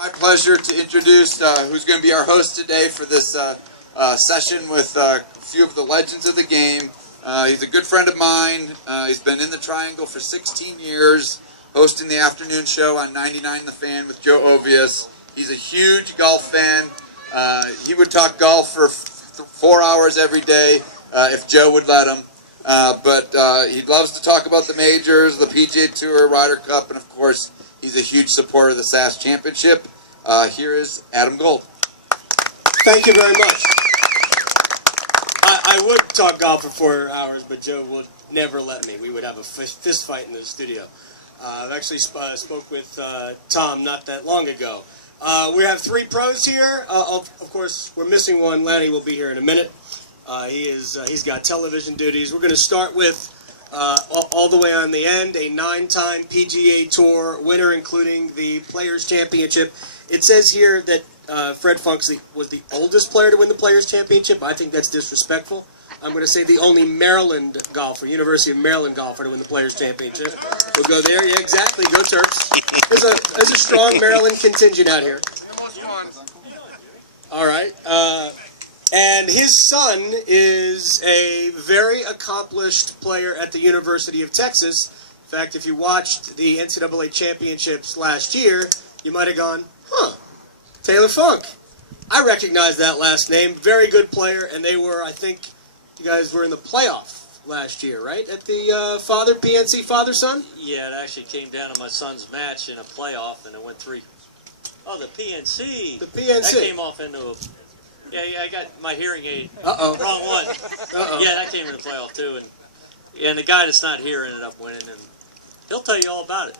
My pleasure to introduce who's going to be our host today for this session with a few of the legends of the game. He's a good friend of mine. He's been in the Triangle for 16 years, hosting the afternoon show on 99 The Fan with Joe Ovius. He's a huge golf fan. He would talk golf for 4 hours every day if Joe would let him. But he loves to talk about the majors, the PGA Tour, Ryder Cup, and of course, he's a huge supporter of the SAS Championship. Here is Adam Gold. Thank you very much. I would talk golf for 4 hours, but Joe would never let me. We would have a fist fight in the studio. I've actually spoke with Tom not that long ago. We have 3 pros here. Of course, we're missing one. Lanny will be here in a minute. He's got television duties. We're going to start with all the way on the end, a 9-time PGA Tour winner, including the Players Championship. It says here that Fred Funk was the oldest player to win the Players Championship. I think that's disrespectful. I'm going to say the only Maryland golfer, University of Maryland golfer, to win the Players Championship. We'll go there. Yeah, exactly. Go Terps. There's a strong Maryland contingent out here. All right. And his son is a very accomplished player at the University of Texas. In fact, if you watched the NCAA championships last year, you might have gone, huh, Taylor Funk. I recognize that last name. Very good player, and they were, I think, you guys were in the playoff last year, right? At the PNC father-son? Yeah, it actually came down to my son's match in a playoff, and it went 3. Oh, the PNC. The PNC. That came off into a... Yeah, I got my hearing aid. Uh-oh. Wrong one. Uh-oh. Yeah, that came in the playoff, too. And the guy that's not here ended up winning, and he'll tell you all about it.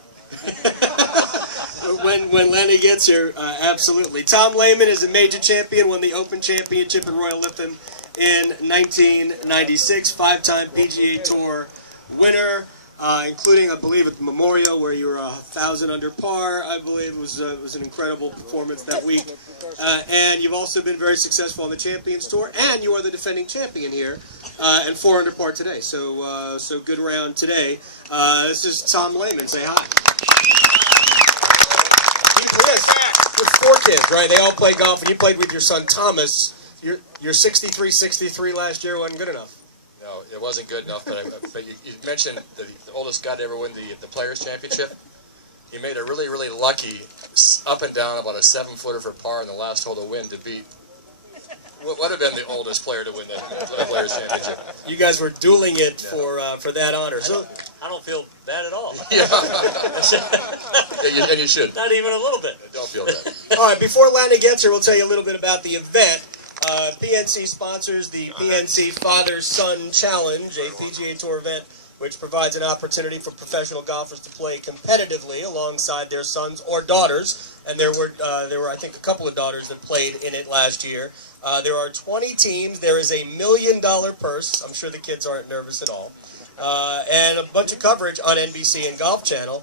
When Lenny gets here, absolutely. Tom Lehman is a major champion, won the Open Championship in Royal Lytham in 1996, 5-time PGA Tour winner, including, I believe, at the Memorial, where you were 1,000 under par. I believe it was an incredible performance that week. And you've also been very successful on the Champions Tour, and you are the defending champion here, and 4 under par today. So good round today. This is Tom Lehman. Say hi. Yes, with 4 kids, right? They all play golf, and you played with your son Thomas. Your 63-63 last year wasn't good enough. No, it wasn't good enough, but you mentioned the oldest guy to ever win the Players Championship. He made a really, really lucky up and down about a 7-footer for par in the last hole to win to beat what would have been the oldest player to win the Players Championship. You guys were dueling it for that honor. So I don't feel bad at all. Yeah. And you should. Not even a little bit. Don't feel bad. all right, before Lanny gets here, we'll tell you a little bit about the event. PNC sponsors the PNC Father-Son Challenge, a PGA Tour event which provides an opportunity for professional golfers to play competitively alongside their sons or daughters. And there were I think, a couple of daughters that played in it last year. There are 20 teams. There is a $1 million purse. I'm sure the kids aren't nervous at all. And a bunch of coverage on NBC and Golf Channel.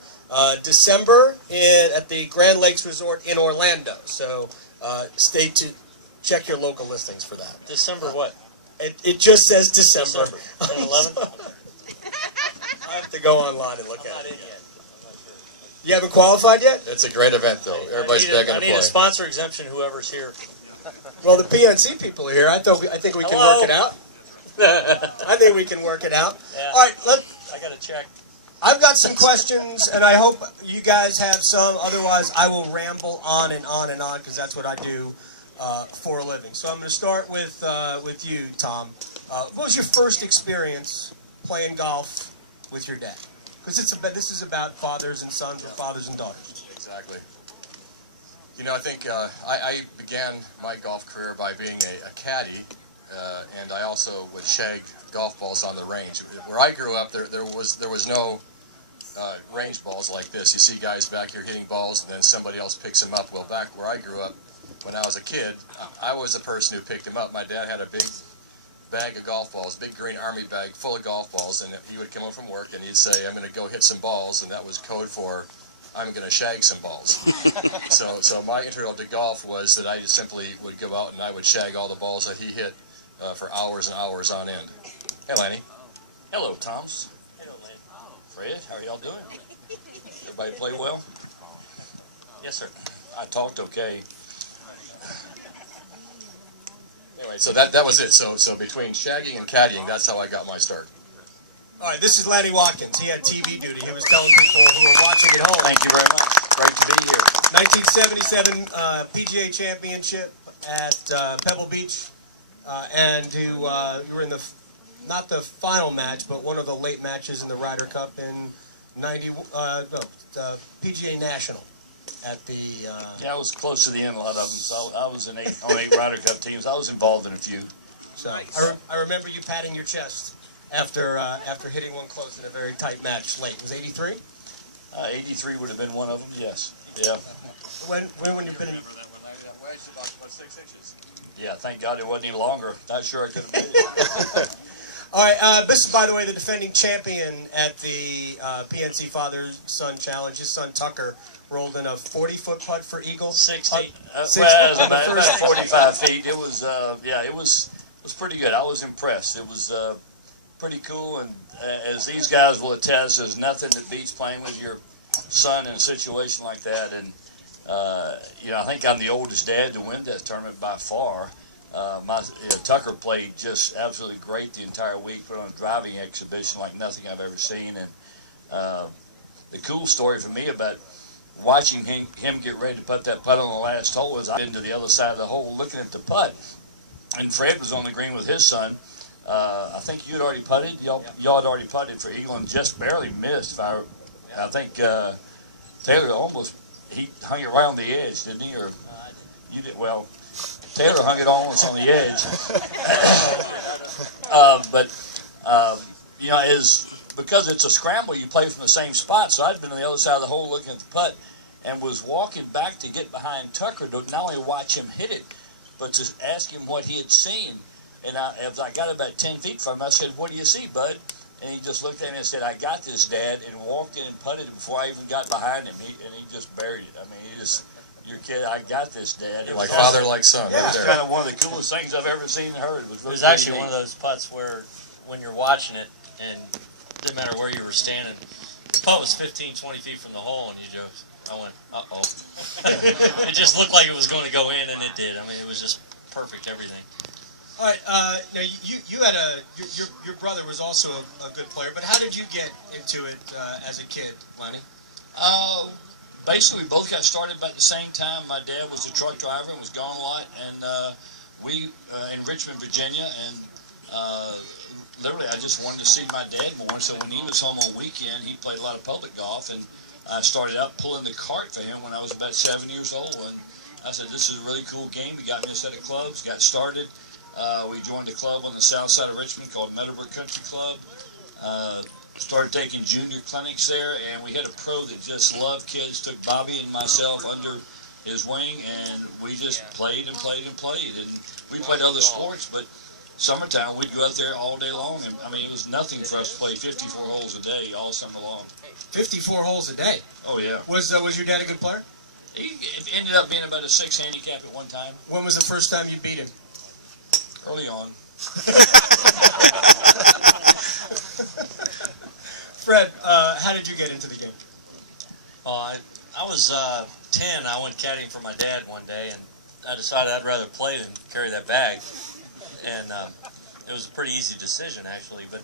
December at the Grand Lakes Resort in Orlando. So stay tuned. Check your local listings for that. December what? It just says December. 11? I have to go online and look at it. You haven't qualified yet? It's a great event, though. Everybody's begging to play. I need a sponsor exemption, whoever's here. Well, the PNC people are here. I think we can work it out. I think we can work it out. Yeah. All right, I got to check. I've got some questions, and I hope you guys have some. Otherwise, I will ramble on and on and on, because that's what I do for a living. So I'm going to start with you, Tom. What was your first experience playing golf with your dad? Because this is about fathers and sons or fathers and daughters. Exactly. You know, I think I began my golf career by being a caddy, and I also would shag golf balls on the range. Where I grew up, there was no range balls like this. You see guys back here hitting balls, and then somebody else picks them up. Well, back where I grew up, when I was a kid, I was the person who picked them up. My dad had a big bag of golf balls, big green army bag full of golf balls, and he would come home from work and he'd say, "I'm going to go hit some balls," and that was code for I'm going to shag some balls. so my intro to golf was that I just simply would go out and I would shag all the balls that he hit for hours and hours on end. Hey, Lanny. Hello, Toms. Hello, Lanny. Fred, how are y'all doing? Everybody play well? Yes, sir. I talked okay. Anyway, so that was it. So between shagging and caddying, that's how I got my start. All right, this is Lanny Watkins. He had TV duty. He was telling people who were watching at home. Thank you very much. Great to be here. 1977 PGA Championship at Pebble Beach, and you were in not the final match, but one of the late matches in the Ryder Cup in PGA National at the. Yeah, I was close to the end, a lot of them. So I was on 8 Ryder Cup teams. I was involved in a few. So I remember you patting your chest after hitting one close in a very tight match late. Was 83? 83 would have been one of them. Yes. Yeah. When you've been. About 6 inches. Yeah. Thank God it wasn't any longer. Not sure I could have made it. All right, this is, by the way, the defending champion at the PNC Father-Son Challenge. His son, Tucker, rolled in a 40-foot putt for eagle. 60. Well, it was about 45 feet. It was, yeah, it was pretty good. I was impressed. It was pretty cool, and as these guys will attest, there's nothing that beats playing with your son in a situation like that. And you know, I think I'm the oldest dad to win that tournament by far. Tucker played just absolutely great the entire week, put on a driving exhibition like nothing I've ever seen. And the cool story for me about watching him get ready to put that putt on the last hole is I've been to the other side of the hole looking at the putt, and Fred was on the green with his son. I think you had already putted. Y'all had already putted for eagle and just barely missed. I think Taylor he hung it right on the edge, didn't he? Or you did well. Taylor hung it almost on the edge. You know, because it's a scramble, you play from the same spot. So I'd been on the other side of the hole looking at the putt and was walking back to get behind Tucker to not only watch him hit it, but to ask him what he had seen. And as I got about 10 feet from him, I said, "What do you see, bud?" And he just looked at me and said, "I got this, Dad," and walked in and putted it before I even got behind him. And he just buried it. I mean, your kid, "I got this, Dad." Like father, like son. Yeah, Right it's there. kind of one of the coolest things I've ever seen and heard. It was actually one of those putts where, when you're watching it, and it didn't matter where you were standing, the putt was 15, 20 feet from the hole, and I went, uh-oh. It just looked like it was going to go in, and it did. I mean, it was just perfect, everything. All right, now you had your brother was also a good player, but how did you get into it as a kid, Lenny? Basically, we both got started about the same time. My dad was a truck driver and was gone a lot, and we in Richmond, Virginia, and literally I just wanted to see my dad more. So when he was home on weekend, he played a lot of public golf, and I started out pulling the cart for him when I was about 7 years old. And I said, "This is a really cool game." He got me a set of clubs, got started. We joined a club on the south side of Richmond called Meadowbrook Country Club. Started taking junior clinics there, and we had a pro that just loved kids, took Bobby and myself under his wing, and we just played and played and played. And we played other sports, but summertime we'd go out there all day long. And I mean, it was nothing for us to play 54 holes a day all summer long. 54 holes a day? Oh, yeah. Was your dad a good player? He ended up being about a 6 handicap at one time. When was the first time you beat him? Early on. Fred, how did you get into the game? I was 10. I went caddying for my dad one day, and I decided I'd rather play than carry that bag. And it was a pretty easy decision, actually. But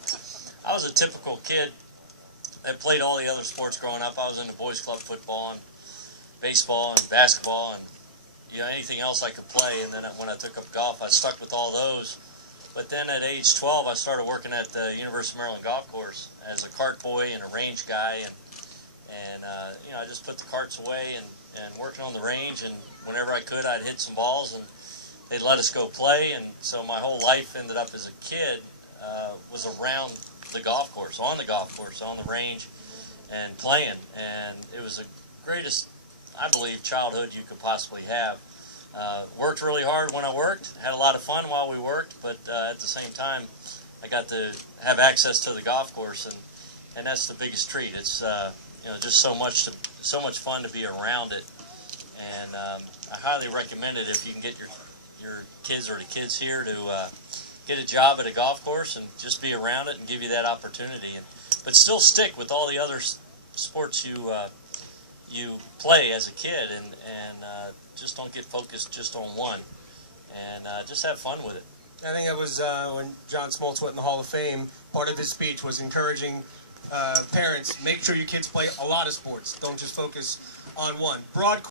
I was a typical kid that played all the other sports growing up. I was into boys club football and baseball and basketball and anything else I could play. And then when I took up golf, I stuck with all those. But then at age 12, I started working at the University of Maryland golf course as a cart boy and a range guy, and I just put the carts away and working on the range, and whenever I could, I'd hit some balls, and they'd let us go play. And so my whole life ended up as a kid was around the golf course, on the range, and playing. And it was the greatest, I believe, childhood you could possibly have. Worked really hard when I worked, had a lot of fun while we worked, but at the same time, I got to have access to the golf course, and that's the biggest treat. It's just so much fun to be around it, and I highly recommend it if you can get your kids or the kids here to get a job at a golf course and just be around it and give you that opportunity, but still stick with all the other sports you you play as a kid, and just don't get focused just on one, and just have fun with it. I think that was when John Smoltz went in the Hall of Fame. Part of his speech was encouraging parents, make sure your kids play a lot of sports. Don't just focus on one. Broad